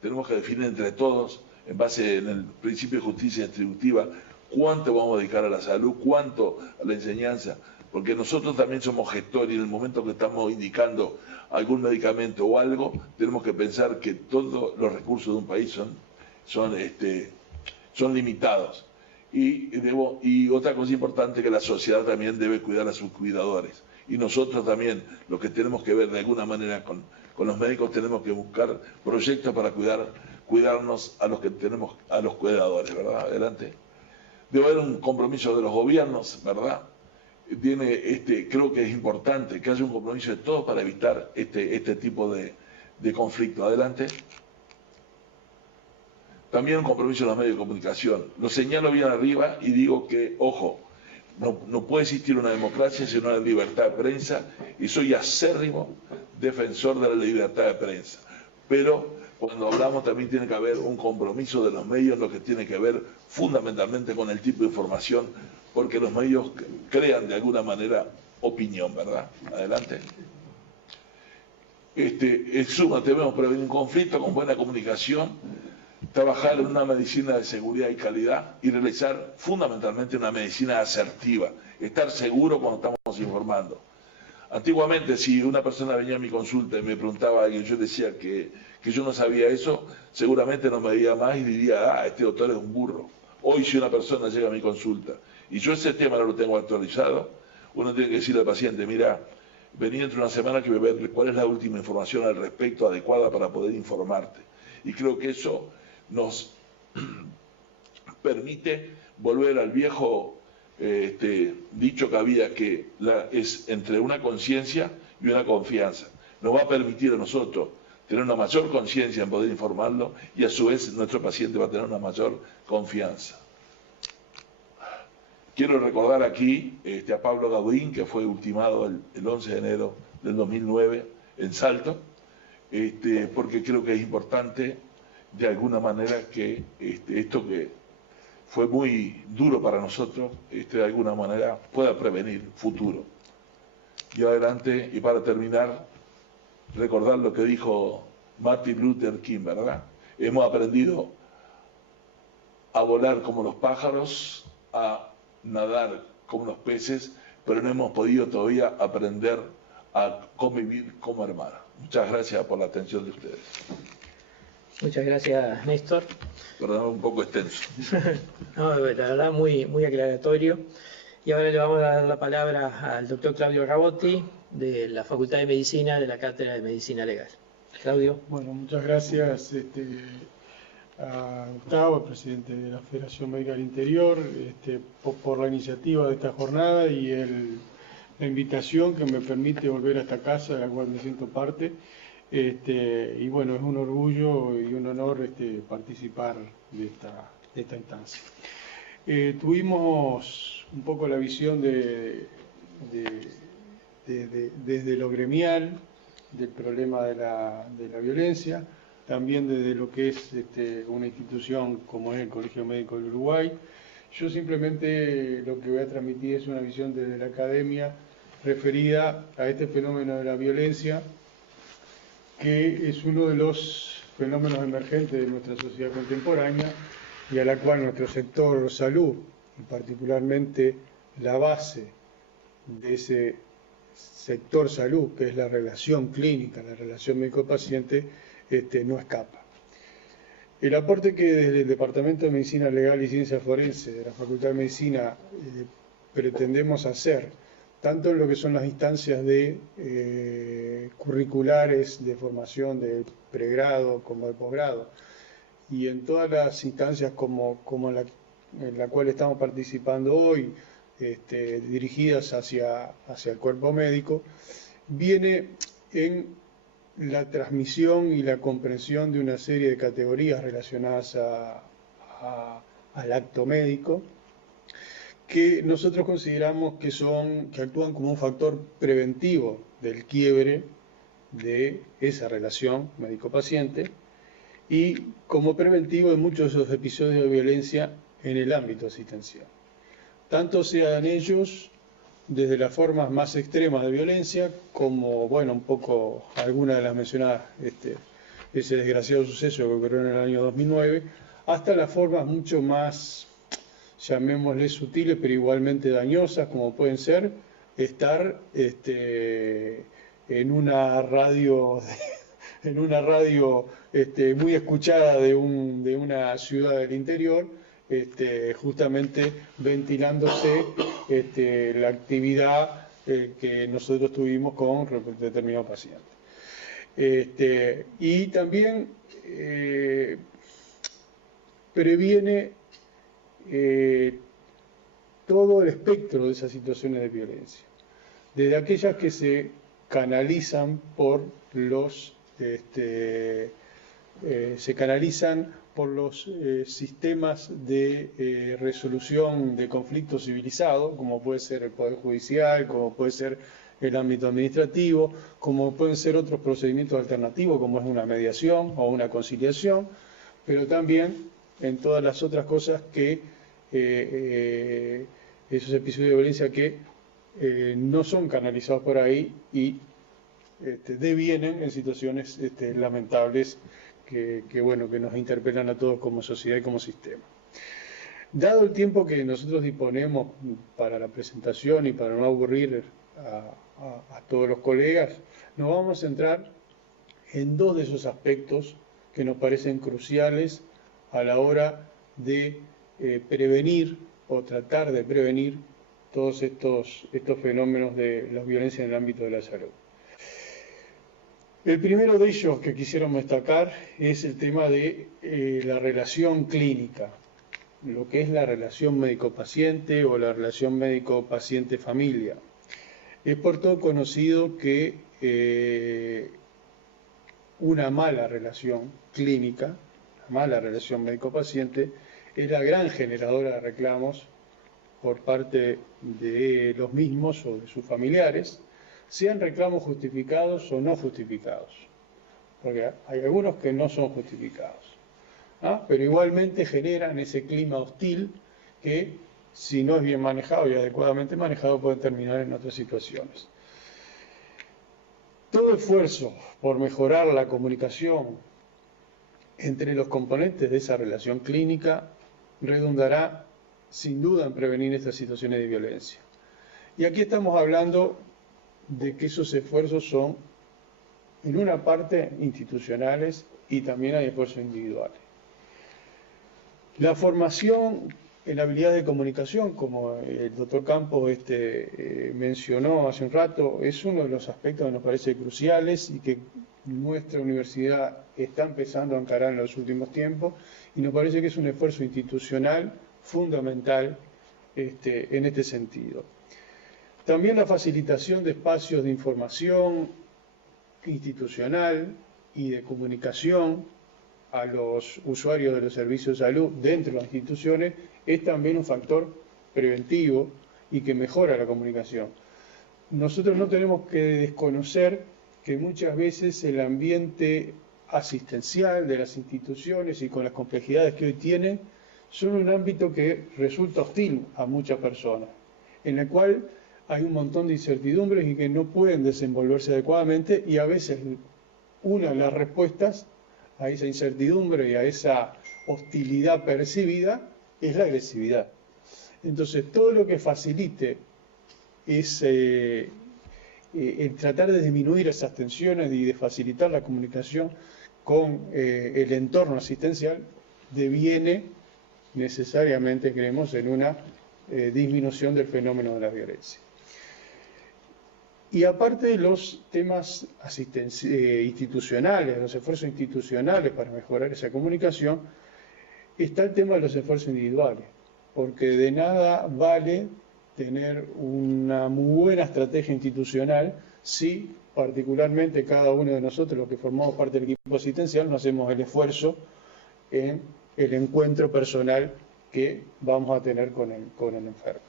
Tenemos que definir entre todos, en base en el principio de justicia distributiva, cuánto vamos a dedicar a la salud, cuánto a la enseñanza, porque nosotros también somos gestores y en el momento que estamos indicando algún medicamento o algo, tenemos que pensar que todos los recursos de un país son limitados. Y otra cosa importante, que la sociedad también debe cuidar a sus cuidadores. Y nosotros también, lo que tenemos que ver de alguna manera con los médicos, tenemos que buscar proyectos para cuidarnos a los cuidadores, ¿verdad? Adelante. Debe haber un compromiso de los gobiernos, ¿verdad? Creo que es importante que haya un compromiso de todos para evitar este tipo de conflicto. Adelante. También un compromiso de los medios de comunicación. Lo señalo bien arriba y digo que, ojo, no puede existir una democracia sin una libertad de prensa, y soy acérrimo defensor de la libertad de prensa. Pero cuando hablamos también tiene que haber un compromiso de los medios, lo que tiene que ver fundamentalmente con el tipo de información, porque los medios crean de alguna manera opinión, ¿verdad? Adelante. En suma, debemos prevenir un conflicto con buena comunicación, trabajar en una medicina de seguridad y calidad y realizar fundamentalmente una medicina asertiva, estar seguro cuando estamos informando. Antiguamente, si una persona venía a mi consulta y me preguntaba y yo decía que yo no sabía eso, seguramente no me veía más y diría, este doctor es un burro. Hoy, si una persona llega a mi consulta y yo ese tema no lo tengo actualizado, uno tiene que decirle al paciente, mira, vení dentro de una semana que voy a ver cuál es la última información al respecto adecuada para poder informarte. Y creo que eso nos permite volver al viejo dicho que había, que es entre una conciencia y una confianza. Nos va a permitir a nosotros tener una mayor conciencia en poder informarlo, y a su vez nuestro paciente va a tener una mayor confianza. Quiero recordar aquí a Pablo Gaudín, que fue ultimado el 11 de enero del 2009 en Salto, porque creo que es importante de alguna manera que esto que fue muy duro para nosotros, de alguna manera pueda prevenir futuro. Y adelante, y para terminar, recordar lo que dijo Martin Luther King, ¿verdad? Hemos aprendido a volar como los pájaros, a nadar como los peces, pero no hemos podido todavía aprender a convivir como hermanos. Muchas gracias por la atención de ustedes. Muchas gracias, Néstor. Perdón, un poco extenso. No, la verdad, muy, muy aclaratorio. Y ahora le vamos a dar la palabra al doctor Claudio Rabotti, de la Facultad de Medicina, de la Cátedra de Medicina Legal. Claudio. Bueno, muchas gracias a Gustavo, el presidente de la Federación Médica del Interior, por la iniciativa de esta jornada y la invitación que me permite volver a esta casa, de la cual me siento parte. Y bueno, es un orgullo y un honor participar de esta instancia. Tuvimos un poco la visión desde lo gremial del problema de la violencia, también desde lo que es una institución como es el Colegio Médico del Uruguay. Yo simplemente lo que voy a transmitir es una visión desde la academia referida a este fenómeno de la violencia, que es uno de los fenómenos emergentes de nuestra sociedad contemporánea y a la cual nuestro sector salud, y particularmente la base de ese sector salud, que es la relación clínica, la relación médico-paciente, no escapa. El aporte que desde el Departamento de Medicina Legal y Ciencia Forense de la Facultad de Medicina pretendemos hacer, tanto en lo que son las instancias curriculares de formación de pregrado como de posgrado, y en todas las instancias como en la cual estamos participando hoy, dirigidas hacia el cuerpo médico, viene en la transmisión y la comprensión de una serie de categorías relacionadas al acto médico, que nosotros consideramos que actúan como un factor preventivo del quiebre de esa relación médico-paciente y como preventivo de muchos de esos episodios de violencia en el ámbito asistencial. Tanto sean ellos desde las formas más extremas de violencia, como, bueno, un poco algunas de las mencionadas, ese desgraciado suceso que ocurrió en el año 2009, hasta las formas mucho más, llamémosle sutiles, pero igualmente dañosas, como pueden ser estar en una radio muy escuchada de una ciudad del interior, justamente ventilándose la actividad que nosotros tuvimos con determinado paciente. Y también previene todo el espectro de esas situaciones de violencia, desde aquellas que se canalizan por los sistemas de resolución de conflictos civilizados, como puede ser el Poder Judicial, como puede ser el ámbito administrativo, como pueden ser otros procedimientos alternativos, como es una mediación o una conciliación, pero también en todas las otras cosas que esos episodios de violencia que no son canalizados por ahí y devienen en situaciones lamentables que nos interpelan a todos como sociedad y como sistema. Dado el tiempo que nosotros disponemos para la presentación y para no aburrir a todos los colegas, nos vamos a centrar en dos de esos aspectos que nos parecen cruciales a la hora de prevenir o tratar de prevenir todos estos fenómenos de la violencia en el ámbito de la salud. El primero de ellos que quisiéramos destacar es el tema de la relación clínica, lo que es la relación médico-paciente o la relación médico-paciente-familia. Es por todo conocido que una mala relación clínica, una mala relación médico-paciente, es la gran generadora de reclamos por parte de los mismos o de sus familiares, sean reclamos justificados o no justificados, porque hay algunos que no son justificados, ¿no? Pero igualmente generan ese clima hostil que, si no es bien manejado y adecuadamente manejado, puede terminar en otras situaciones. Todo esfuerzo por mejorar la comunicación entre los componentes de esa relación clínica redundará sin duda en prevenir estas situaciones de violencia. Y aquí estamos hablando de que esos esfuerzos son, en una parte, institucionales y también hay esfuerzos individuales. La formación en habilidades de comunicación, como el doctor Campos mencionó hace un rato, es uno de los aspectos que nos parece cruciales y que nuestra universidad está empezando a encarar en los últimos tiempos, y nos parece que es un esfuerzo institucional fundamental en este sentido. También la facilitación de espacios de información institucional y de comunicación a los usuarios de los servicios de salud dentro de las instituciones es también un factor preventivo y que mejora la comunicación. Nosotros no tenemos que desconocer que muchas veces el ambiente asistencial de las instituciones y con las complejidades que hoy tienen son un ámbito que resulta hostil a muchas personas, en el cual hay un montón de incertidumbres y que no pueden desenvolverse adecuadamente, y a veces una de las respuestas a esa incertidumbre y a esa hostilidad percibida es la agresividad. Entonces, todo lo que facilite el tratar de disminuir esas tensiones y de facilitar la comunicación con el entorno asistencial deviene necesariamente, creemos, en una disminución del fenómeno de la violencia. Y aparte de los temas institucionales, los esfuerzos institucionales para mejorar esa comunicación, está el tema de los esfuerzos individuales, porque de nada vale tener una muy buena estrategia institucional si particularmente cada uno de nosotros, los que formamos parte del equipo asistencial, no hacemos el esfuerzo en el encuentro personal que vamos a tener con el enfermo,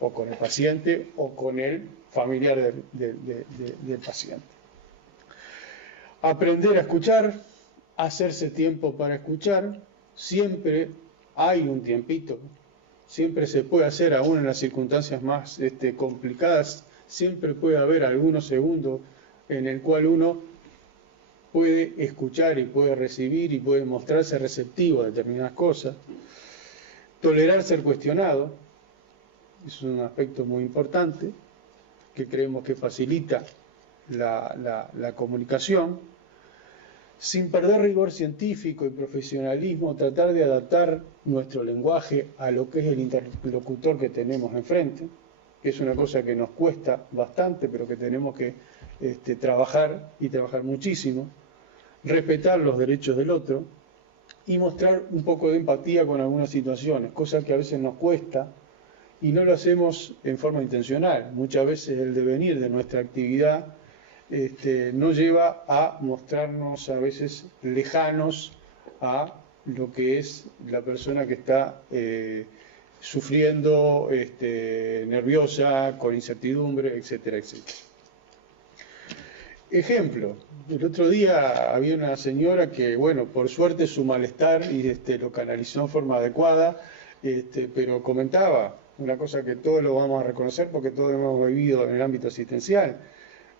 o con el paciente, o con el familiar del paciente. Aprender a escuchar, hacerse tiempo para escuchar, siempre hay un tiempito, siempre se puede hacer, aún en las circunstancias más complicadas, siempre puede haber algunos segundos en el cual uno puede escuchar y puede recibir y puede mostrarse receptivo a determinadas cosas. Tolerar ser cuestionado es un aspecto muy importante que creemos que facilita la comunicación. Sin perder rigor científico y profesionalismo, tratar de adaptar nuestro lenguaje a lo que es el interlocutor que tenemos enfrente, que es una cosa que nos cuesta bastante, pero que tenemos que trabajar y trabajar muchísimo. Respetar los derechos del otro y mostrar un poco de empatía con algunas situaciones, cosas que a veces nos cuesta y no lo hacemos en forma intencional. Muchas veces el devenir de nuestra actividad nos lleva a mostrarnos a veces lejanos a lo que es la persona que está sufriendo, nerviosa, con incertidumbre, etcétera, etcétera. Ejemplo, el otro día había una señora que, bueno, por suerte su malestar y lo canalizó en forma adecuada, pero comentaba una cosa que todos lo vamos a reconocer porque todos hemos vivido en el ámbito asistencial.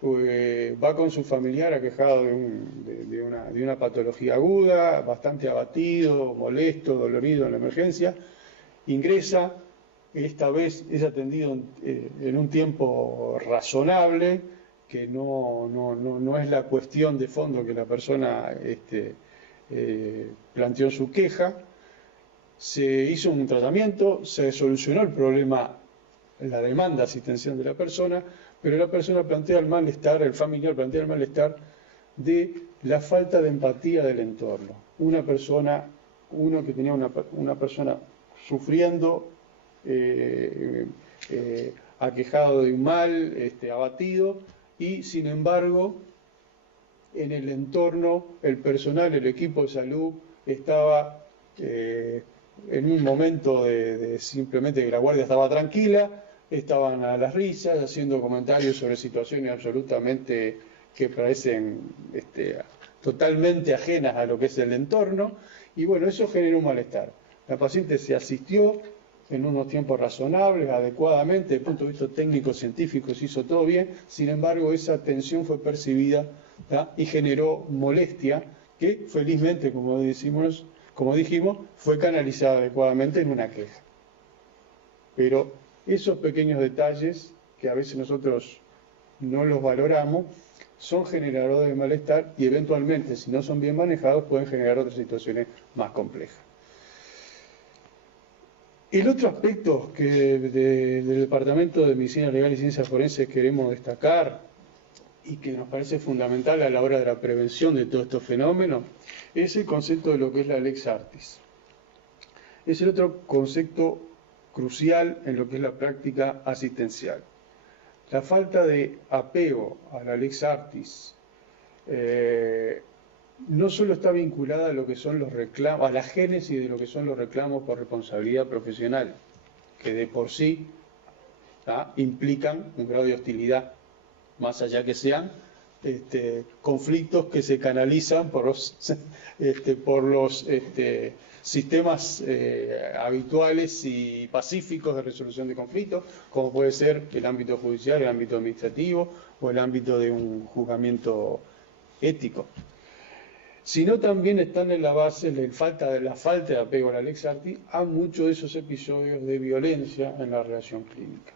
Va con su familiar aquejado de una patología aguda, bastante abatido, molesto, dolorido en la emergencia, ingresa, esta vez es atendido en un tiempo razonable, que no es la cuestión de fondo que la persona planteó en su queja. Se hizo un tratamiento, se solucionó el problema, la demanda asistencial de la persona, pero la persona plantea el malestar, el familiar plantea el malestar de la falta de empatía del entorno. Uno que tenía una persona sufriendo, aquejado de un mal, abatido, y sin embargo en el entorno, el personal, el equipo de salud estaba en un momento de simplemente que la guardia estaba tranquila, estaban a las risas, haciendo comentarios sobre situaciones absolutamente que parecen totalmente ajenas a lo que es el entorno, y bueno, eso generó un malestar. La paciente se asistió en unos tiempos razonables, adecuadamente, desde el punto de vista técnico, científico, se hizo todo bien, sin embargo esa tensión fue percibida, ¿tá? Y generó molestia que felizmente, como dijimos, fue canalizada adecuadamente en una queja. Pero esos pequeños detalles, que a veces nosotros no los valoramos, son generadores de malestar y eventualmente, si no son bien manejados, pueden generar otras situaciones más complejas. El otro aspecto que del Departamento de Medicina Legal y Ciencias Forenses queremos destacar y que nos parece fundamental a la hora de la prevención de todos estos fenómenos es el concepto de lo que es la Lex Artis. Es el otro concepto crucial en lo que es la práctica asistencial. La falta de apego a la Lex Artis no solo está vinculada a lo que son los reclamos, a la génesis de lo que son los reclamos por responsabilidad profesional, que de por sí implican un grado de hostilidad, más allá que sean conflictos que se canalizan por los sistemas habituales y pacíficos de resolución de conflictos, como puede ser el ámbito judicial, el ámbito administrativo o el ámbito de un juzgamiento ético. Sino también están en la base la falta de apego a la Lex Artis a muchos de esos episodios de violencia en la relación clínica.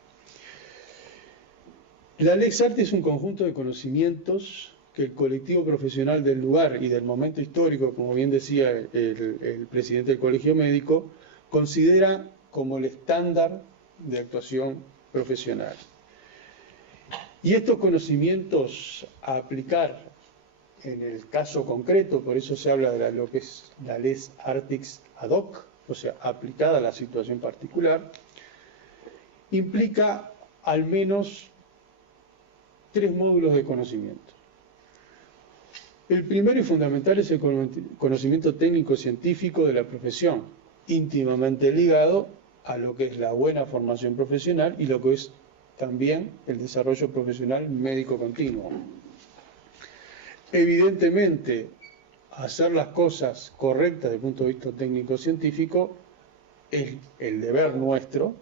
La Lex Artis es un conjunto de conocimientos que el colectivo profesional del lugar y del momento histórico, como bien decía el presidente del Colegio Médico, considera como el estándar de actuación profesional. Y estos conocimientos a aplicar en el caso concreto, por eso se habla de lo que es la Lex Artis ad hoc, o sea, aplicada a la situación particular, implica al menos 3 módulos de conocimiento. El primero y fundamental es el conocimiento técnico-científico de la profesión, íntimamente ligado a lo que es la buena formación profesional y lo que es también el desarrollo profesional médico continuo. Evidentemente, hacer las cosas correctas desde el punto de vista técnico-científico es el deber nuestro,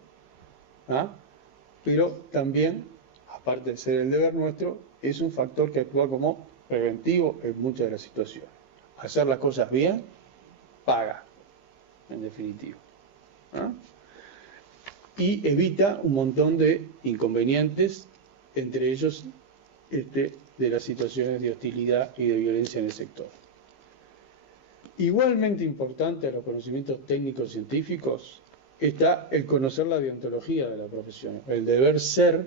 pero también, aparte de ser el deber nuestro, es un factor que actúa como preventivo en muchas de las situaciones. Hacer las cosas bien, paga, en definitiva. Y evita un montón de inconvenientes, entre ellos de las situaciones de hostilidad y de violencia en el sector. Igualmente importante a los conocimientos técnicos científicos está el conocer la deontología de la profesión, el deber ser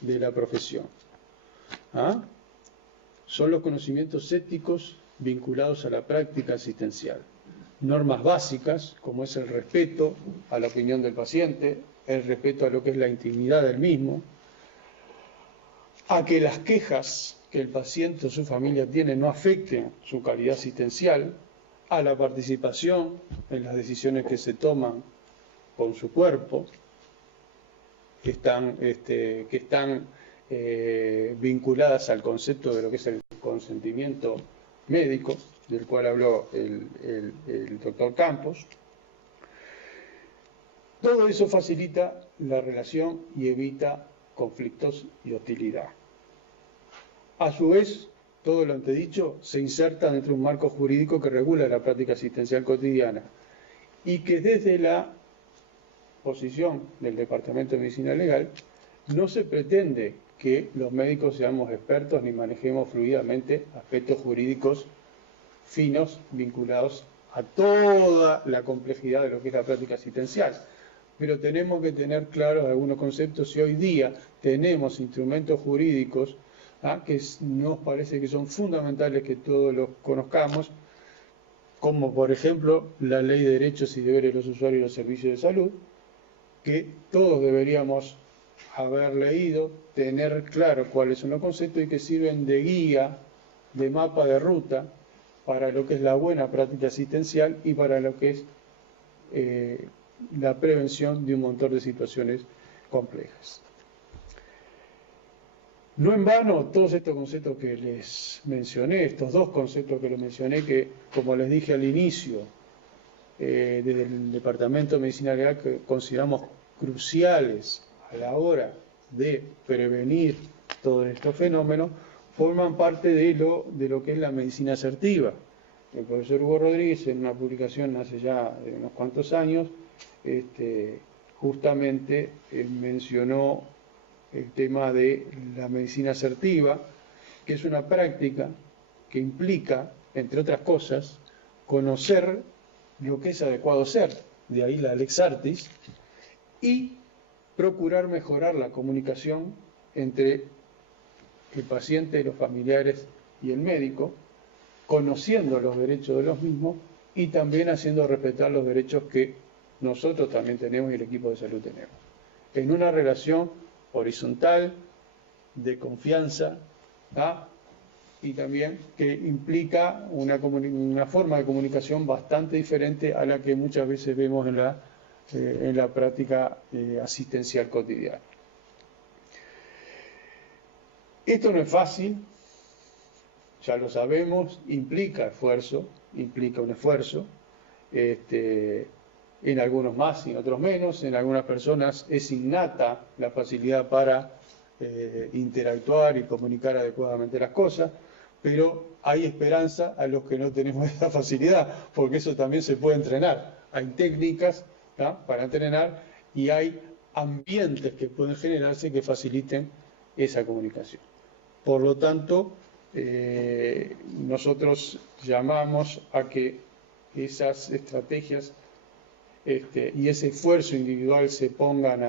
de la profesión. Son los conocimientos éticos vinculados a la práctica asistencial. Normas básicas, como es el respeto a la opinión del paciente, el respeto a lo que es la intimidad del mismo, a que las quejas que el paciente o su familia tienen no afecten su calidad asistencial, a la participación en las decisiones que se toman con su cuerpo, que están vinculadas al concepto de lo que es el consentimiento médico, del cual habló el doctor Campos. Todo eso facilita la relación y evita conflictos y hostilidad. A su vez, todo lo antedicho se inserta dentro de un marco jurídico que regula la práctica asistencial cotidiana y que desde la posición del Departamento de Medicina Legal no se pretende que los médicos seamos expertos ni manejemos fluidamente aspectos jurídicos finos vinculados a toda la complejidad de lo que es la práctica asistencial. Pero tenemos que tener claros algunos conceptos y hoy día tenemos instrumentos jurídicos que nos parece que son fundamentales que todos los conozcamos, como por ejemplo la Ley de Derechos y Deberes de los Usuarios de los Servicios de Salud, que todos deberíamos haber leído, tener claro cuáles son los conceptos y que sirven de guía, de mapa de ruta para lo que es la buena práctica asistencial y para lo que es la prevención de un montón de situaciones complejas. No en vano, todos estos conceptos que les mencioné, estos 2 conceptos que les mencioné, que como les dije al inicio, desde el Departamento de Medicina Legal que consideramos cruciales a la hora de prevenir todos estos fenómenos, forman parte de lo que es la medicina asertiva, el profesor Hugo Rodríguez, en una publicación hace ya unos cuantos años, justamente mencionó el tema de la medicina asertiva, que es una práctica que implica, entre otras cosas, conocer lo que es adecuado ser, de ahí la lex artis, y procurar mejorar la comunicación entre el paciente, los familiares y el médico, conociendo los derechos de los mismos y también haciendo respetar los derechos que nosotros también tenemos y el equipo de salud tenemos. En una relación horizontal, de confianza, y también que implica una forma de comunicación bastante diferente a la que muchas veces vemos en la práctica asistencial cotidiana. Esto no es fácil, ya lo sabemos, implica un esfuerzo, en algunos más y en otros menos, en algunas personas es innata la facilidad para interactuar y comunicar adecuadamente las cosas, pero hay esperanza a los que no tenemos esa facilidad, porque eso también se puede entrenar. Hay técnicas para entrenar y hay ambientes que pueden generarse que faciliten esa comunicación. Por lo tanto, nosotros llamamos a que esas estrategias y ese esfuerzo individual se pongan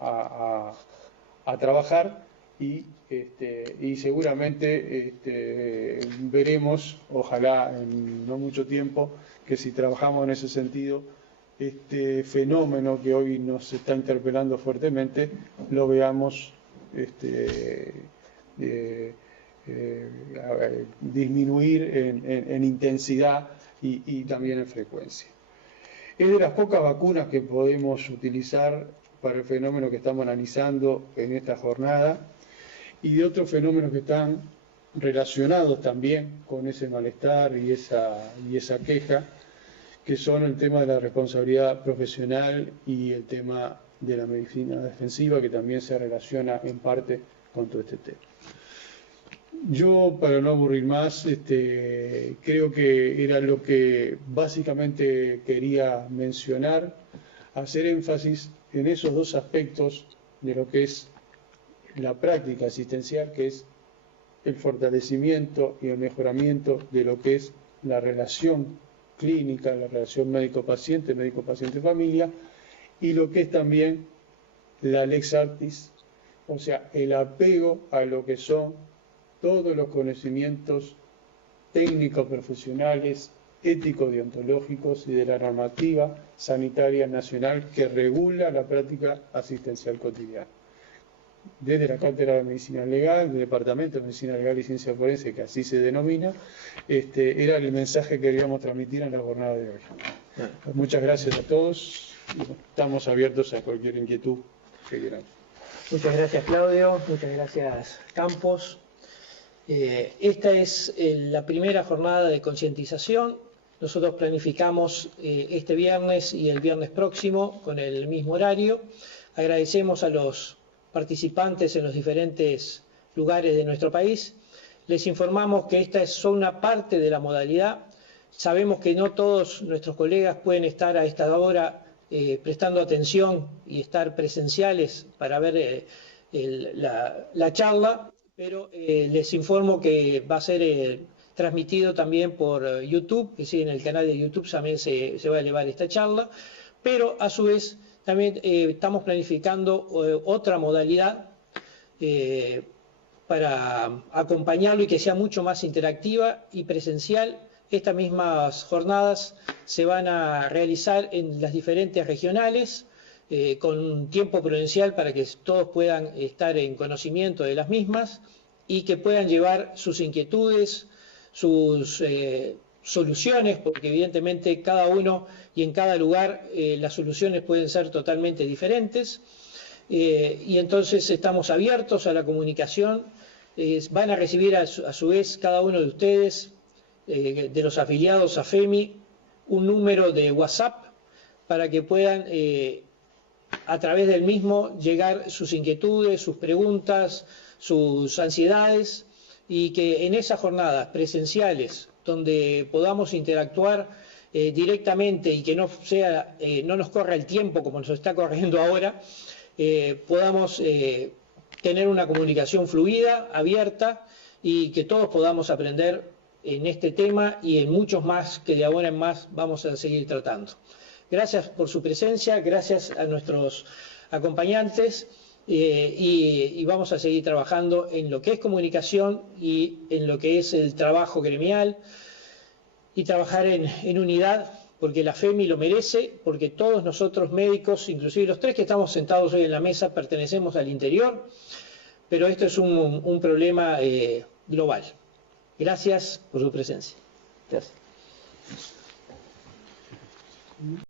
a trabajar y seguramente veremos, ojalá en no mucho tiempo, que si trabajamos en ese sentido, este fenómeno que hoy nos está interpelando fuertemente, lo veamos disminuir en intensidad y también en frecuencia. Es de las pocas vacunas que podemos utilizar para el fenómeno que estamos analizando en esta jornada y de otros fenómenos que están relacionados también con ese malestar y esa queja, que son el tema de la responsabilidad profesional y el tema de la medicina defensiva, que también se relaciona en parte con todo este tema. Yo, para no aburrir más, creo que era lo que básicamente quería mencionar, hacer énfasis en esos dos aspectos de lo que es la práctica asistencial, que es el fortalecimiento y el mejoramiento de lo que es la relación clínica, la relación médico-paciente, médico-paciente-familia, y lo que es también la lex artis, o sea, el apego a lo que son todos los conocimientos técnicos, profesionales, éticos, deontológicos y de la normativa sanitaria nacional que regula la práctica asistencial cotidiana. Desde la Cátedra de Medicina Legal, del Departamento de Medicina Legal y Ciencia Forense, que así se denomina, era el mensaje que queríamos transmitir en la jornada de hoy. Muchas gracias a todos y estamos abiertos a cualquier inquietud que quieran. Muchas gracias, Claudio. Muchas gracias, Campos. Esta es la primera jornada de concientización. Nosotros planificamos este viernes y el viernes próximo con el mismo horario. Agradecemos a los participantes en los diferentes lugares de nuestro país. Les informamos que esta es solo una parte de la modalidad. Sabemos que no todos nuestros colegas pueden estar a esta hora prestando atención y estar presenciales para ver la charla, pero les informo que va a ser transmitido también por YouTube, que sí, en el canal de YouTube también se va a elevar esta charla, pero a su vez también estamos planificando otra modalidad para acompañarlo y que sea mucho más interactiva y presencial. Estas mismas jornadas se van a realizar en las diferentes regionales, con un tiempo prudencial para que todos puedan estar en conocimiento de las mismas y que puedan llevar sus inquietudes, sus soluciones, porque evidentemente cada uno y en cada lugar las soluciones pueden ser totalmente diferentes, y entonces estamos abiertos a la comunicación. Van a recibir a su vez cada uno de ustedes, de los afiliados a FEMI, un número de WhatsApp para que puedan a través del mismo llegar sus inquietudes, sus preguntas, sus ansiedades, y que en esas jornadas presenciales donde podamos interactuar directamente y que no nos corra el tiempo como nos está corriendo ahora, podamos tener una comunicación fluida, abierta, y que todos podamos aprender en este tema y en muchos más que de ahora en más vamos a seguir tratando. Gracias por su presencia, gracias a nuestros acompañantes, y vamos a seguir trabajando en lo que es comunicación y en lo que es el trabajo gremial, y trabajar en unidad, porque la FEMI lo merece, porque todos nosotros médicos, inclusive los tres que estamos sentados hoy en la mesa, pertenecemos al interior, pero esto es un problema global. Gracias por su presencia. Gracias.